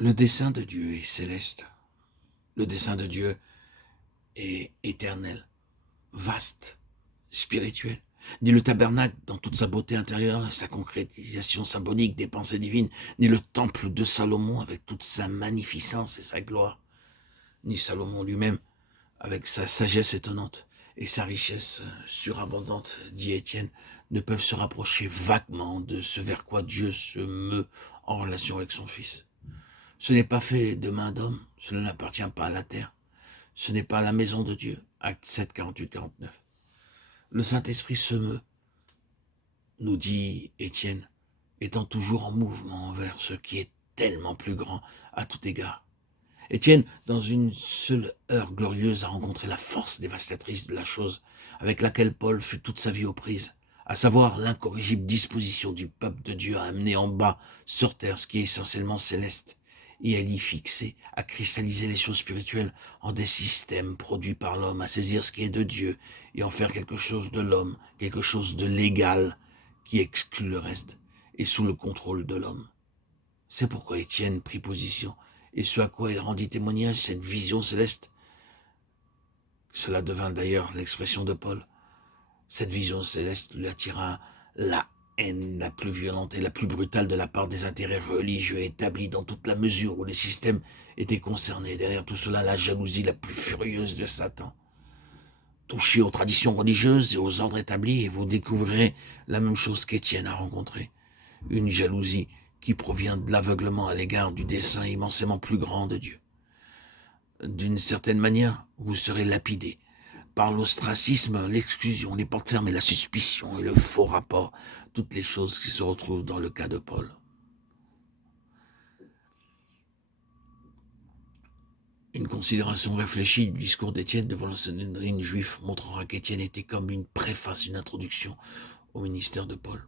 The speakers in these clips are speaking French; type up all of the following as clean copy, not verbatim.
Le dessein de Dieu est céleste. Le dessein de Dieu est éternel, vaste, spirituel. Ni le tabernacle dans toute sa beauté intérieure et sa concrétisation symbolique des pensées divines, ni le temple de Salomon avec toute sa magnificence et sa gloire, ni Salomon lui-même avec sa sagesse étonnante et sa richesse surabondante, dit Étienne, ne peuvent se rapprocher vaguement de ce vers quoi Dieu se meut en relation avec son Fils. Ce n'est pas fait de main d'homme, cela n'appartient pas à la terre, ce n'est pas la maison de Dieu. Acte 7, 48, 49. Le Saint-Esprit se meut, nous dit Étienne, étant toujours en mouvement vers ce qui est tellement plus grand à tout égard. Étienne, dans une seule heure glorieuse, a rencontré la force dévastatrice de la chose avec laquelle Paul fut toute sa vie aux prises, à savoir l'incorrigible disposition du peuple de Dieu à amener en bas sur terre ce qui est essentiellement céleste, et à l'y fixer, à cristalliser les choses spirituelles en des systèmes produits par l'homme, à saisir ce qui est de Dieu et en faire quelque chose de l'homme, quelque chose de légal qui exclut le reste, et sous le contrôle de l'homme. C'est pourquoi Étienne prit position, et ce à quoi il rendit témoignage, cette vision céleste. Cela devint d'ailleurs l'expression de Paul. Cette vision céleste lui attira la haine la plus violente et la plus brutale de la part des intérêts religieux établis dans toute la mesure où les systèmes étaient concernés. Derrière tout cela, la jalousie la plus furieuse de Satan. Touchez aux traditions religieuses et aux ordres établis et vous découvrirez la même chose qu'Étienne a rencontrée. Une jalousie qui provient de l'aveuglement à l'égard du dessein immensément plus grand de Dieu. D'une certaine manière, vous serez lapidé par l'ostracisme, l'exclusion, les portes fermées, la suspicion et le faux rapport, toutes les choses qui se retrouvent dans le cas de Paul. Une considération réfléchie du discours d'Étienne devant le Sanhédrin juif montrera qu'Étienne était comme une préface, une introduction au ministère de Paul.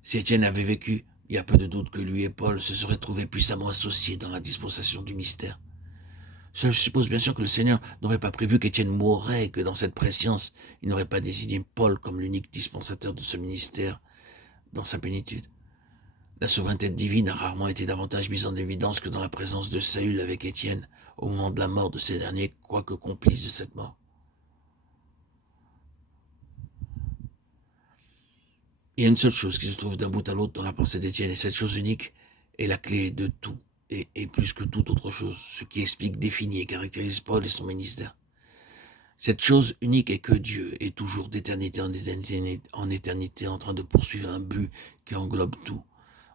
Si Étienne avait vécu, il y a peu de doute que lui et Paul se seraient trouvés puissamment associés dans la dispensation du mystère. Cela suppose bien sûr que le Seigneur n'aurait pas prévu qu'Étienne mourrait et que dans cette prescience, il n'aurait pas désigné Paul comme l'unique dispensateur de ce ministère dans sa plénitude. La souveraineté divine a rarement été davantage mise en évidence que dans la présence de Saül avec Étienne au moment de la mort de ces derniers, quoique complices de cette mort. Il y a une seule chose qui se trouve d'un bout à l'autre dans la pensée d'Étienne, et cette chose unique est la clé de tout, et plus que toute autre chose, ce qui explique, définit et caractérise Paul et son ministère. Cette chose unique est que Dieu est toujours d'éternité en éternité en train de poursuivre un but qui englobe tout,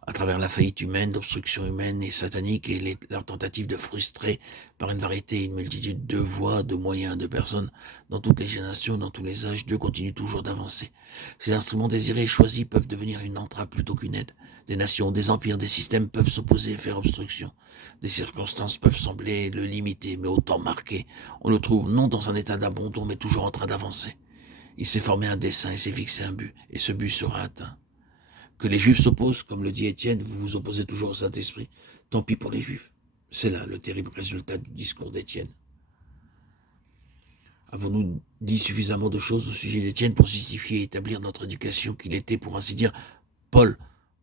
à travers la faillite humaine, l'obstruction humaine et satanique et leurs tentatives de frustrer par une variété et une multitude de voies, de moyens, de personnes, dans toutes les générations, dans tous les âges, Dieu continue toujours d'avancer. Ces instruments désirés et choisis peuvent devenir une entrave plutôt qu'une aide. Des nations, des empires, des systèmes peuvent s'opposer et faire obstruction. Des circonstances peuvent sembler le limiter, mais au temps marqué, on le trouve non dans un état d'abandon, mais toujours en train d'avancer. Il s'est formé un dessein et s'est fixé un but, et ce but sera atteint. Que les Juifs s'opposent, comme le dit Étienne, vous vous opposez toujours au Saint-Esprit, tant pis pour les Juifs. C'est là le terrible résultat du discours d'Étienne. Avons-nous dit suffisamment de choses au sujet d'Étienne pour justifier et établir notre éducation qu'il était, pour ainsi dire, Paul,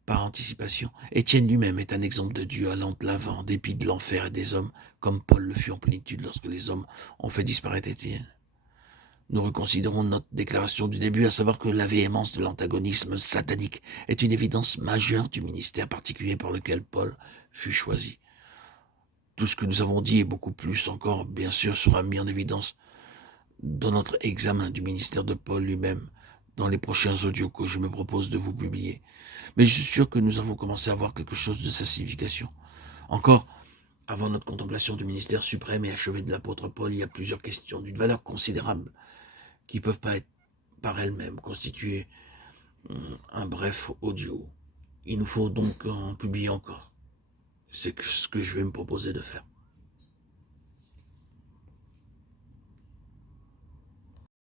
par anticipation? Étienne lui-même est un exemple de Dieu allant de l'avant, en dépit de l'enfer et des hommes, comme Paul le fut en plénitude lorsque les hommes ont fait disparaître Étienne. Nous reconsidérons notre déclaration du début, à savoir que la véhémence de l'antagonisme satanique est une évidence majeure du ministère particulier par lequel Paul fut choisi. Tout ce que nous avons dit et beaucoup plus encore, bien sûr, sera mis en évidence dans notre examen du ministère de Paul lui-même, dans les prochains audios que je me propose de vous publier. Mais je suis sûr que nous avons commencé à voir quelque chose de sa signification. Encore, avant notre contemplation du ministère suprême et achevé de l'apôtre Paul, il y a plusieurs questions d'une valeur considérable qui ne peuvent pas être par elles-mêmes constituer un bref audio. Il nous faut donc en publier encore. C'est ce que je vais me proposer de faire.